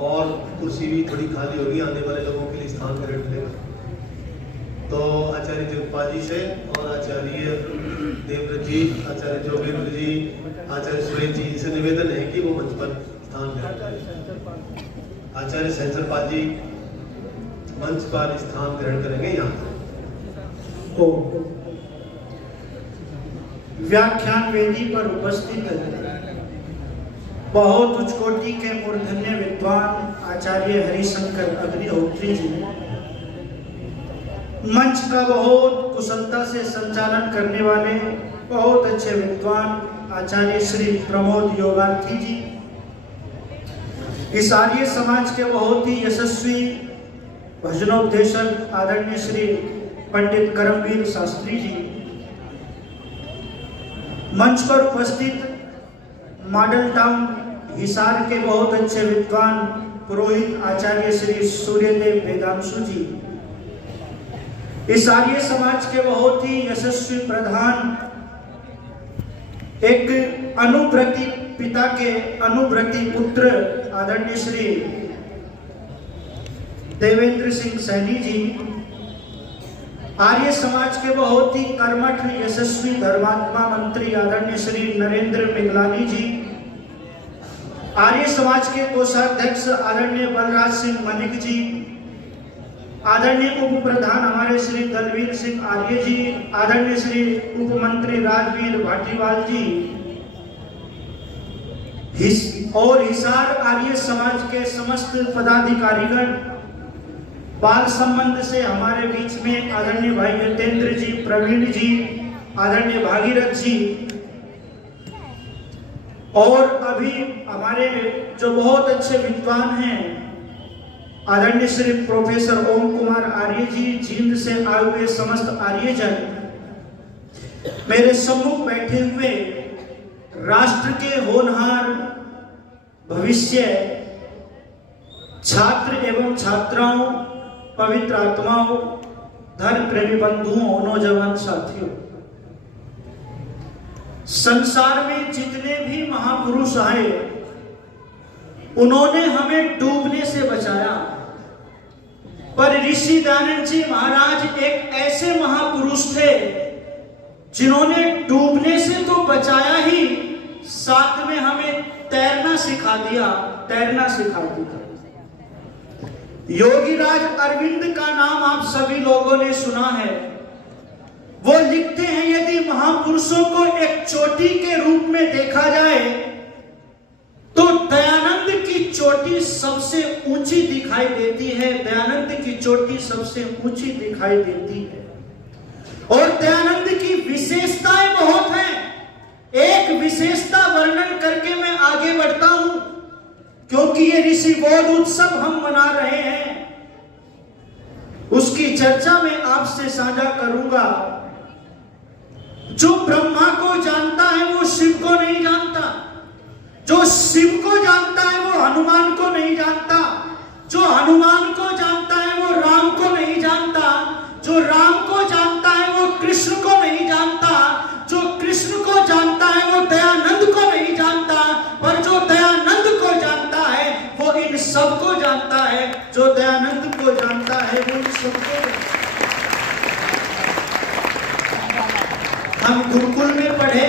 और कुर्सी भी थोड़ी खाली होगी, आने वाले लोगों के लिए स्थान ग्रहण मिलेगा। तो आचार्य जगपाल जी से और आचार्य देवव्रत जी, आचार्य जोगेंद्र जी, आचार्य सुरेश जी से निवेदन है कि वो मंच पर स्थान ग्रहण करें। आचार्य सहस्त्रपाल जी मंच पर स्थान ग्रहण करेंगे। यहाँ व्याख्यान वेदी पर उपस्थित बहुत उच्च कोटि के मूर्धन्य विद्वान आचार्य हरिशंकर अग्निहोत्री जी, मंच का बहुत कुशलता से संचालन करने वाले बहुत अच्छे विद्वान आचार्य श्री प्रमोद योगार्थी जी, इस आर्य समाज के बहुत ही यशस्वी भजनोपदेशक आदरणीय श्री पंडित करमवीर शास्त्री जी, मंच पर उपस्थित मॉडल टाउन हिसार के बहुत अच्छे विद्वान पुरोहित आचार्य श्री सूर्यदेव वेदांशु जी, इस आर्य समाज के बहुत ही यशस्वी प्रधान, एक अनुव्रती पिता के अनुव्रती पुत्र आदरणीय श्री देवेंद्र सिंह सैनी जी, आर्य समाज के बहुत ही कर्मठ यशस्वी धर्मात्मा मंत्री आदरणीय श्री नरेंद्र मिगलानी जी, आर्य समाज के कोषाध्यक्ष आदरणीय बलराज सिंह मलिक जी, आदरणीय उप प्रधान हमारे श्री दलवीर सिंह आर्य जी, आदरणीय श्री उप मंत्री राजवीर भाटीवाल जी, और हिसार आर्य समाज के समस्त पदाधिकारीगण, बाल संबंध से हमारे बीच में आदरणीय भाई यतेंद्र जी, प्रवीण जी, आदरणीय भागीरथ जी, और अभी हमारे जो बहुत अच्छे विद्वान हैं आदरणीय श्री प्रोफेसर ओम कुमार आर्य जी, जींद से आए हुए समस्त आर्यजन, मेरे सम्मुख बैठे हुए राष्ट्र के होनहार भविष्य छात्र एवं छात्राओं, पवित्र आत्माओं, धर्म प्रेमी बंधुओं, नौजवान साथियों, संसार में जितने भी महापुरुष आए उन्होंने हमें डूबने से बचाया, पर ऋषि दयानंद जी महाराज एक ऐसे महापुरुष थे जिन्होंने डूबने से तो बचाया ही, साथ में हमें तैरना सिखा दिया, तैरना सिखा दिया। योगीराज अरविंद का नाम आप सभी लोगों ने सुना है। वो लिखते हैं, यदि महापुरुषों को एक चोटी के रूप में देखा जाए तो दयानंद की चोटी सबसे ऊंची दिखाई देती है, दयानंद की चोटी सबसे ऊंची दिखाई देती है। और दयानंद की विशेषताएं बहुत हैं। एक विशेषता वर्णन करके मैं आगे बढ़ता हूं, क्योंकि ये ऋषि बोध उत्सव हम मना रहे हैं, उसकी चर्चा मैं आपसे साझा करूंगा। जो ब्रह्मा को जानता है वो शिव को नहीं जानता, जो शिव को जानता है वो हनुमान को नहीं जानता, जो हनुमान को जानता है वो राम को नहीं जानता, जो राम को जानता है वो कृष्ण को नहीं जानता, जो कृष्ण को जानता है वो दयानंद को नहीं जानता, पर जो दयानंद को जानता है वो इन सबको जानता है, जो दयानंद को जानता है वो इन सबको। हम गुरुकुल में पढ़े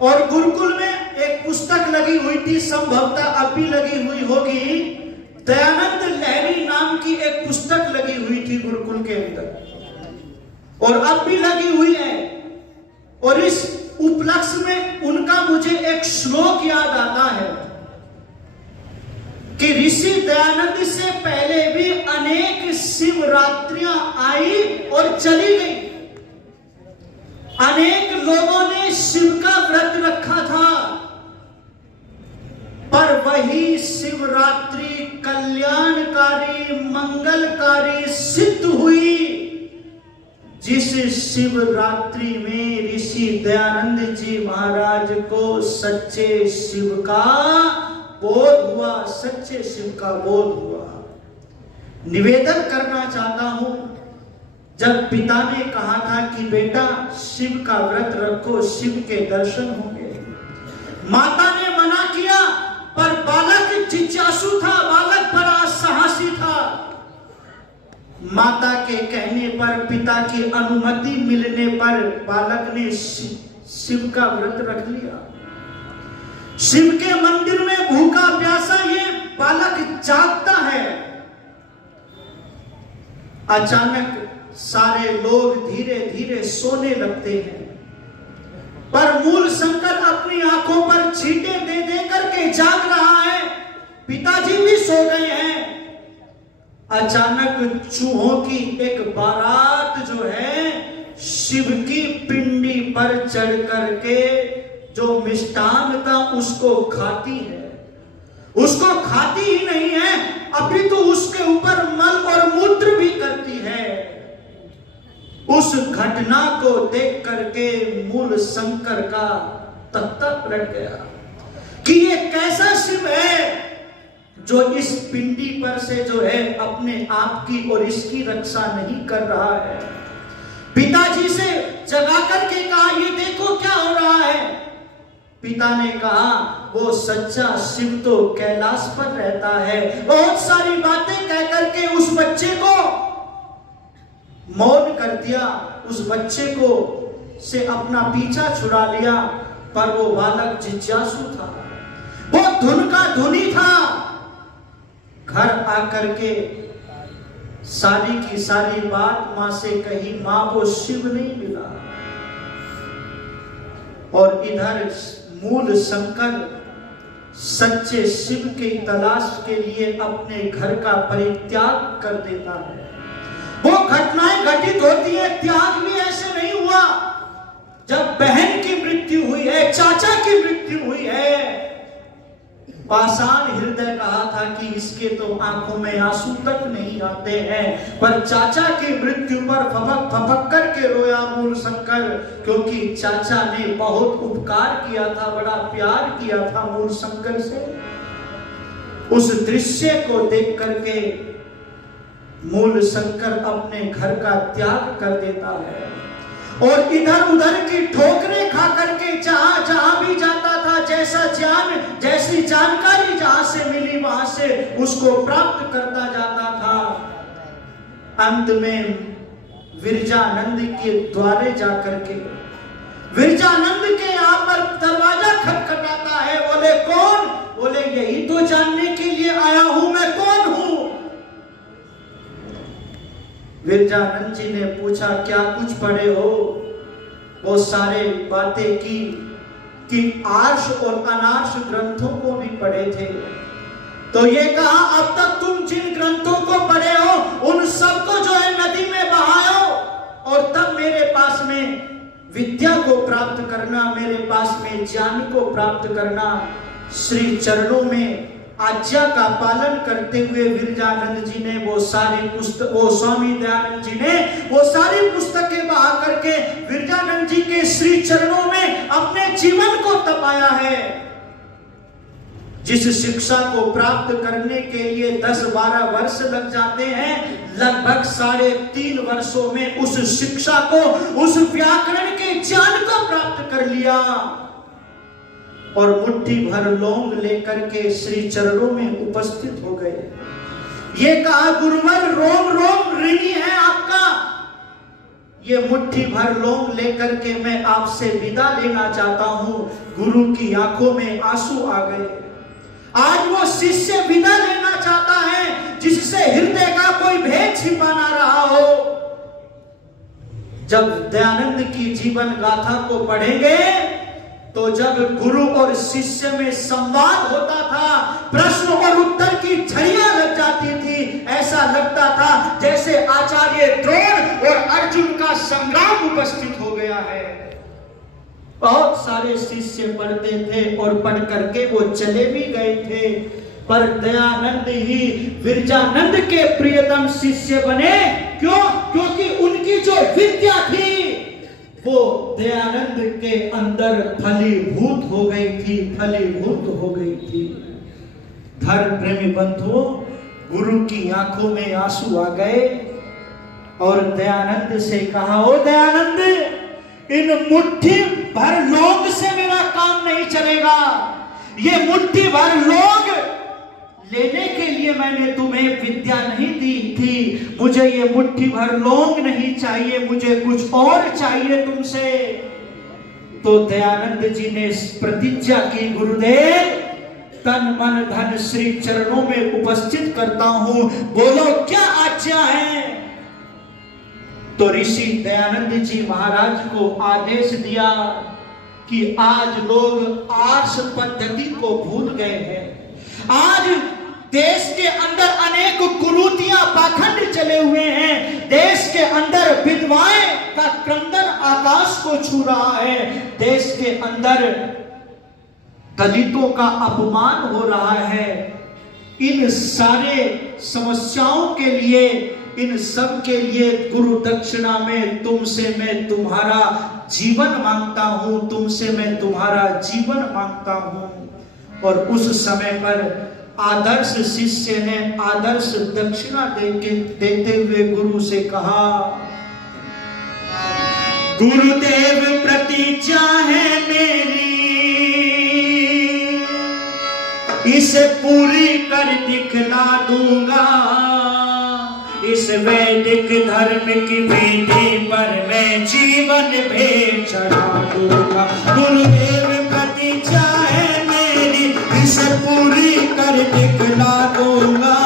और गुरुकुल में एक पुस्तक लगी हुई थी, संभवतः अब भी लगी हुई होगी, दयानंद लहरी नाम की एक पुस्तक लगी हुई थी गुरुकुल के अंदर, और अब भी लगी हुई है। और इस उपलक्ष्य में उनका मुझे एक श्लोक याद आता है कि ऋषि दयानंद से पहले भी अनेक शिवरात्रियां आई और चली गई, अनेक लोगों ने शिव का व्रत रखा था, पर वही शिवरात्रि कल्याणकारी मंगलकारी सिद्ध हुई जिस शिवरात्रि में ऋषि दयानंद जी महाराज को सच्चे शिव का बोध हुआ, सच्चे शिव का बोध हुआ। निवेदन करना चाहता हूं, जब पिता ने कहा था कि बेटा शिव का व्रत रखो, शिव के दर्शन होंगे, माता ने मना किया, पर बालक जिज्ञासु था, माता के कहने पर, पिता की अनुमति मिलने पर बालक ने शिव का व्रत रख लिया। शिव के मंदिर में भूखा प्यासा ये बालक जागता है। अचानक सारे लोग धीरे धीरे सोने लगते हैं, पर मूल शंकर अपनी आंखों पर छींटे दे दे करके जाग रहा है। पिताजी भी सो गए हैं। अचानक चूहों की एक बारात जो है शिव की पिंडी पर चढ़ करके जो मिष्टान था उसको खाती है। उसको खाती ही नहीं है, अभी तो उसके ऊपर मल और मूत्र भी करती है। उस घटना को देख करके मूल शंकर का तख्ता पलट गया कि ये कैसा शिव है जो इस पिंडी पर से जो है अपने आप की और इसकी रक्षा नहीं कर रहा है। पिताजी से जगा करके कहा, ये देखो क्या हो रहा है। पिता ने कहा, वो सच्चा शिव तो कैलाश पर रहता है। बहुत सारी बातें कह करके उस बच्चे को मौन कर दिया, उस बच्चे को से अपना पीछा छुड़ा लिया। पर वो बालक जिज्ञासु था, वो धुन का धुनी था। घर आकर के सारी की सारी बात मां से कही, मां को शिव नहीं मिला। और इधर मूल शंकर सच्चे शिव की तलाश के लिए अपने घर का परित्याग कर देता है। वो घटनाएं घटित होती है, त्याग भी ऐसे नहीं हुआ। जब बहन की मृत्यु हुई है, चाचा की मृत्यु हुई है, पाषाण हृदय कहा था कि इसके तो आंखों में आंसू तक नहीं आते हैं, पर चाचा की मृत्यु पर फपक फपक करके रोया मूल शंकर, क्योंकि चाचा ने बहुत उपकार किया था, बड़ा प्यार किया था मूल शंकर से। उस दृश्य को देख करके मूल शंकर अपने घर का त्याग कर देता है और इधर उधर की ठोकरें खा करके जहां जहां भी जाता था, जैसी जानकारी जहां से मिली वहां से उसको प्राप्त करता जाता था। अंत में विरजानंद के द्वारे जाकर के विरजानंद के यहाँ पर दरवाजा खटखटाता है। बोले कौन? बोले यही तो जानने के लिए आया हूं मैं कौन हूं। विरजानंद जी ने पूछा, क्या कुछ पढ़े हो? वो सारे बातें की कि आर्ष और अनार्ष ग्रंथों को भी पढ़े थे। तो ये कहा, अब तक तुम जिन ग्रंथों को पढ़े हो उन सबको जो है नदी में बहाओ और तब मेरे पास में विद्या को प्राप्त करना, मेरे पास में ज्ञान को प्राप्त करना। श्री चरणों में आज्ञा का पालन करते हुए विरजानंद जी ने वो स्वामी दयानंद जी ने वो सारी पुस्तकें बहा करके विरजानंद जी के श्री चरणों में अपने जीवन को तपाया है। जिस शिक्षा को प्राप्त करने के लिए 10-12 वर्ष लग जाते हैं, लगभग 3.5 वर्षों में उस शिक्षा को, उस व्याकरण के ज्ञान को प्राप्त कर लिया और मुट्ठी भर लौंग लेकर के श्री चरणों में उपस्थित हो गए। ये कहा, गुरुवर रोम रोम ऋणी है आपका, ये मुट्ठी भर लौंग लेकर के मैं आपसे विदा लेना चाहता हूं। गुरु की आंखों में आंसू आ गए। आज वो शिष्य विदा लेना चाहता है जिससे हृदय का कोई भेद छिपा ना रहा हो। जब दयानंद की जीवन गाथा को पढ़ेंगे तो जब गुरु और शिष्य में संवाद होता था, प्रश्न और उत्तर की झड़ियां लग जाती थी, ऐसा लगता था जैसे आचार्य द्रोण और अर्जुन का संग्राम उपस्थित हो गया है। बहुत सारे शिष्य पढ़ते थे और पढ़ करके वो चले भी गए थे, पर दयानंद ही विरजानंद के प्रियतम शिष्य बने। क्यों? क्योंकि उनकी जो विद्या थी वो दयानंद के अंदर फलीभूत हो गई थी, फलीभूत हो गई थी। धर्म प्रेमी बंधुओं, गुरु की आंखों में आंसू आ गए और दयानंद से कहा, ओ दयानंद, इन मुट्ठी भर लौंग से मेरा काम नहीं चलेगा। ये मुट्ठी भर लौंग लेने के लिए मैं मैंने तुम्हें विद्या नहीं दी थी, मुझे ये मुट्ठी भर लौंग नहीं चाहिए, मुझे कुछ और चाहिए तुमसे। तो दयानंद जी ने प्रतिज्ञा की, गुरुदेव तन मन धन श्री चरणों में उपस्थित करता हूं, बोलो क्या आज्ञा है। तो ऋषि दयानंद जी महाराज को आदेश दिया कि आज लोग आर्ष पद्धति को भूल गए हैं। आज देश के अंदर अनेक कुरीतियां पाखंड चले हुए हैं। देश के अंदर विधवाएं का क्रंदन आकाश को छू रहा है। देश के अंदर दलितों का अपमान हो रहा है। इन सारे समस्याओं के लिए, इन सब के लिए गुरु दक्षिणा में तुमसे मैं तुम्हारा जीवन मांगता हूं, तुमसे मैं तुम्हारा जीवन मांगता हूं। और उस समय पर आदर्श शिष्य ने आदर्श दक्षिणा देते हुए गुरु से कहा, गुरुदेव प्रतिज्ञा है मेरी, इसे पूरी कर दिखला दूंगा। इस वैदिक धर्म की विधि पर मैं जीवन भेंट चढ़ा दूंगा। गुरुदेव प्रतिज्ञा है मेरी, इसे पूरी कर दिखला दूंगा।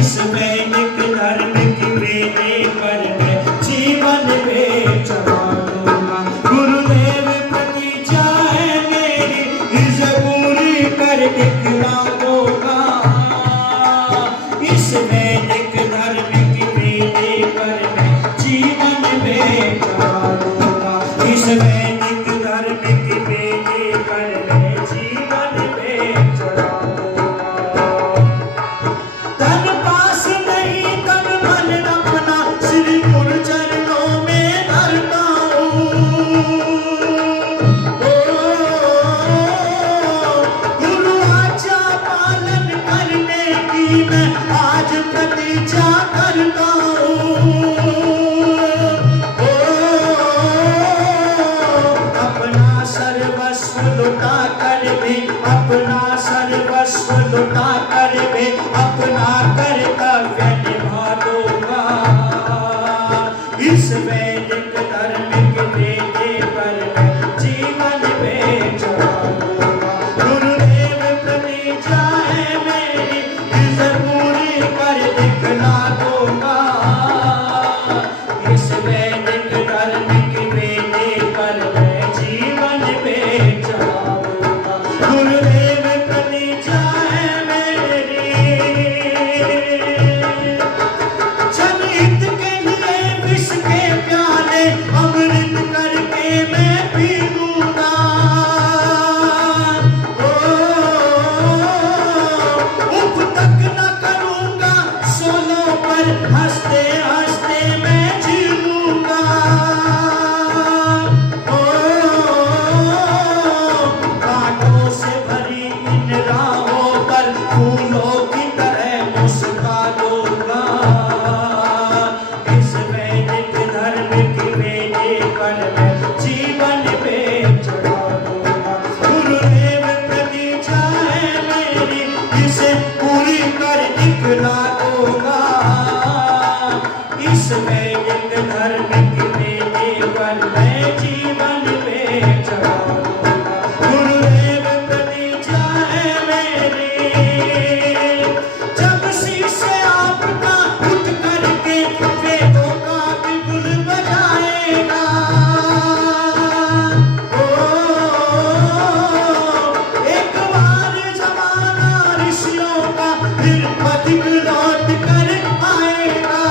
इस वैदिक धर्म की विधि पर मैं जीवन भेंट चढ़ा दूंगा। गुरुदेव प्रतिज्ञा है मेरी, इसे पूरी कर दिखला दूंगा। इस वैदिक धर्म की विधि पर मैं जीवन भेंट चढ़ा दूंगा। इस वैदिक धर्म की विधि पर मैं जीवन भेंट चढ़ा दूंगा। धन पास नहीं तन मन अपना श्री गुरु चरणों में धरता हूँ। गुरु आज्ञा पालन करने की मैं आज प्रतिज्ञा करता हूँ। अपना सर्वस्व लुटा कर भी, अपना सर्वस्व लुटा कर भी अपना कर्तव्य निभा दूंगा। इस वैदिक धर्म के बेटे पर मैं जीवन भेंट चढ़ा दूंगा। गुरुदेव प्रतिज्ञा है मेरी, इसे पूरी कर दिखला दूंगा। इस वैदिक धर्म की बेटे पर मैं जीवन भेंट चढ़ा दूंगा। गुरुदेव प्रतिज्ञा है मेरी, जनहित के लिए विष के प्याले अमृत करके मैं पी लूंगा। उप तक न करूंगा सोलों पर, हंसते हंसते मैं जी लूंगा। कांटों से भरी इन राहों पर फूलों की तरह मुस्कुरा दूंगा। इस वैदिक धर्म की वेदी पर मैं जीवन भेंट चढ़ा दूंगा। गुरुदेव प्रतिज्ञा है मेरी, इसे पूरी कर दिखला दूंगा। इस वैदिक धर्म की वेदी पर मैं जीवन भेंट चढ़ा दूंगा। गुरुदेव प्रतिज्ञा है मेरी, जब शीशे आपका उठ करके वेदों का बिगुल बजाएगा। एक बार जमाना ऋषियों का फिर पथिक लौट कर आएगा।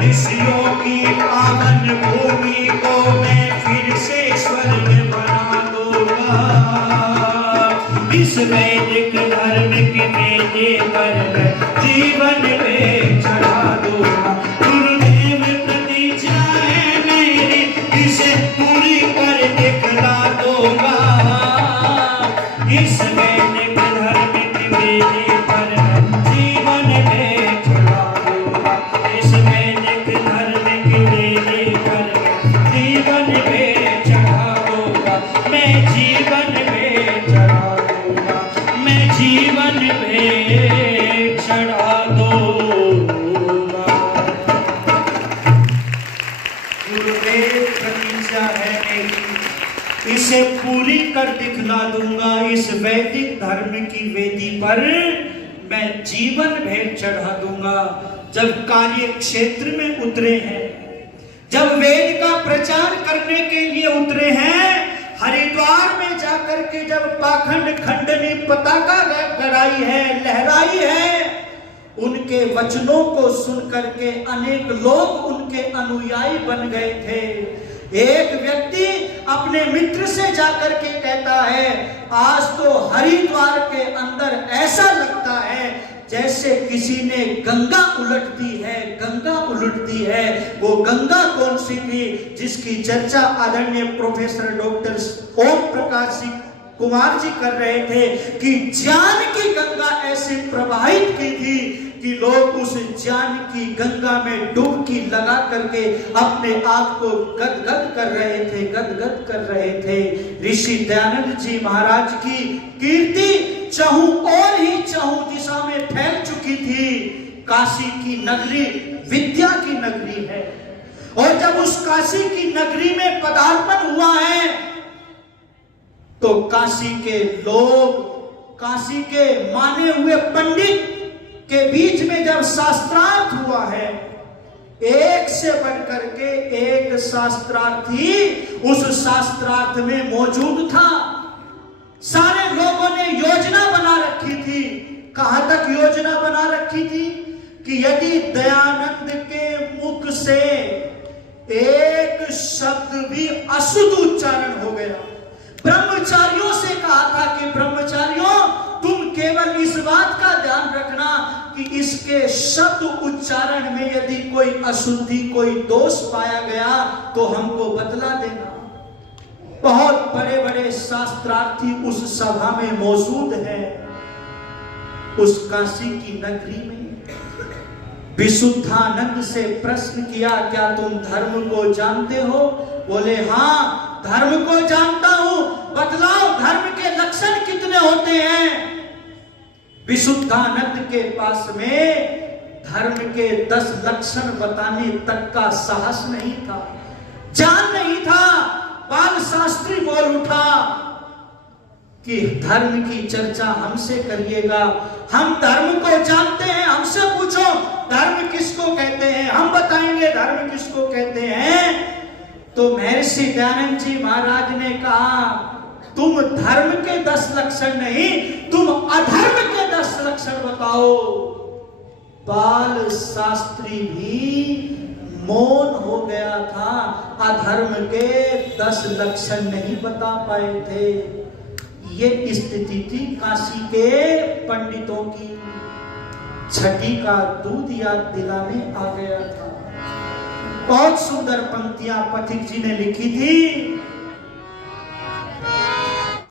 ऋषियों की पावन भूमि को मैं फिर से स्वर्ग बना दूंगा। इस वैदिक धर्म की वेदी पर मैं जीवन भेंट चढ़ा दूंगा। गुरुदेव प्रतिज्ञा है मेरी, इसे पूरी कर दिखला दूंगा। इस वैदिक धर्म की वेदी पर मैं जीवन भेंट चढ़ा दूंगा। इस वैदिक धर्म की वेदी पर मैं जीवन भेंट चढ़ा दूंगा। मैं जीवन इसे पूरी कर दिखला दूंगा। इस वैदिक धर्म की वेदी पर मैं जीवन भेंट चढ़ा दूंगा। जब कार्य क्षेत्र में उतरे हैं, जब वेद का प्रचार करने के लिए उतरे हैं, हरिद्वार में जाकर के जब पाखंड खंडनी पताका गड़ाई है, लहराई है, उनके वचनों को सुन करके अनेक लोग उनके अनुयायी बन गए थे। एक व्यक्ति अपने मित्र से जाकर के कहता है, आज तो हरिद्वार के अंदर ऐसा लगता है जैसे किसी ने गंगा उलट दी है, गंगा उलट दी है। वो गंगा कौन सी थी जिसकी चर्चा आदरणीय प्रोफेसर डॉक्टर ओम प्रकाश कुमार जी कर रहे थे कि ज्ञान की गंगा ऐसे प्रवाहित की थी कि लोग उस ज्ञान की गंगा में डुबकी लगा करके अपने आप को गदगद कर रहे थे, गदगद कर रहे थे। ऋषि दयानंद जी महाराज की कीर्ति चहु और ही चहु दिशा में फैल चुकी थी। काशी की नगरी विद्या की नगरी है, और जब उस काशी की नगरी में पदार्पण हुआ है तो काशी के लोग, काशी के माने हुए पंडित के बीच में जब शास्त्रार्थ हुआ है, एक से बढ़कर के एक शास्त्रार्थी उस शास्त्रार्थ में मौजूद था। सारे लोगों ने योजना बना रखी थी। कहां तक योजना बना रखी थी कि यदि दयानंद के मुख से एक शब्द भी अशुद्ध उच्चारण हो गया, ब्रह्मचारियों से कहा था कि ब्रह्मचारियों तुम केवल इस बात का ध्यान रखना कि इसके शब्द उच्चारण में यदि कोई अशुद्धि, कोई दोष पाया गया तो हमको बतला देना। बहुत बड़े बड़े शास्त्रार्थी उस सभा में मौजूद हैं। उस काशी की नगरी में विशुद्धानंद से प्रश्न किया, क्या तुम धर्म को जानते हो? बोले हाँ, धर्म को जानता हूं, बतलाओ धर्म के लक्षण कितने होते हैं? विशुद्धानंद के पास में धर्म के 10 लक्षण बताने तक का साहस नहीं था, जान नहीं था। बाल शास्त्री बोल उठा कि धर्म की चर्चा हमसे करिएगा, हम धर्म को जानते हैं, हमसे पूछो धर्म किसको कहते हैं, हम बताएंगे धर्म किसको कहते हैं। तो महर्षि दयानंद जी महाराज ने कहा, तुम धर्म के 10 लक्षण नहीं, तुम अधर्म के 10 लक्षण बताओ। बाल शास्त्री भी मौन हो गया था, अधर्म के 10 लक्षण नहीं बता पाए थे। ये स्थिति थी काशी के पंडितों की। छठी का दूध याद दिलाने आ गया था। बहुत सुंदर पंक्तियां पथिक जी ने लिखी थी।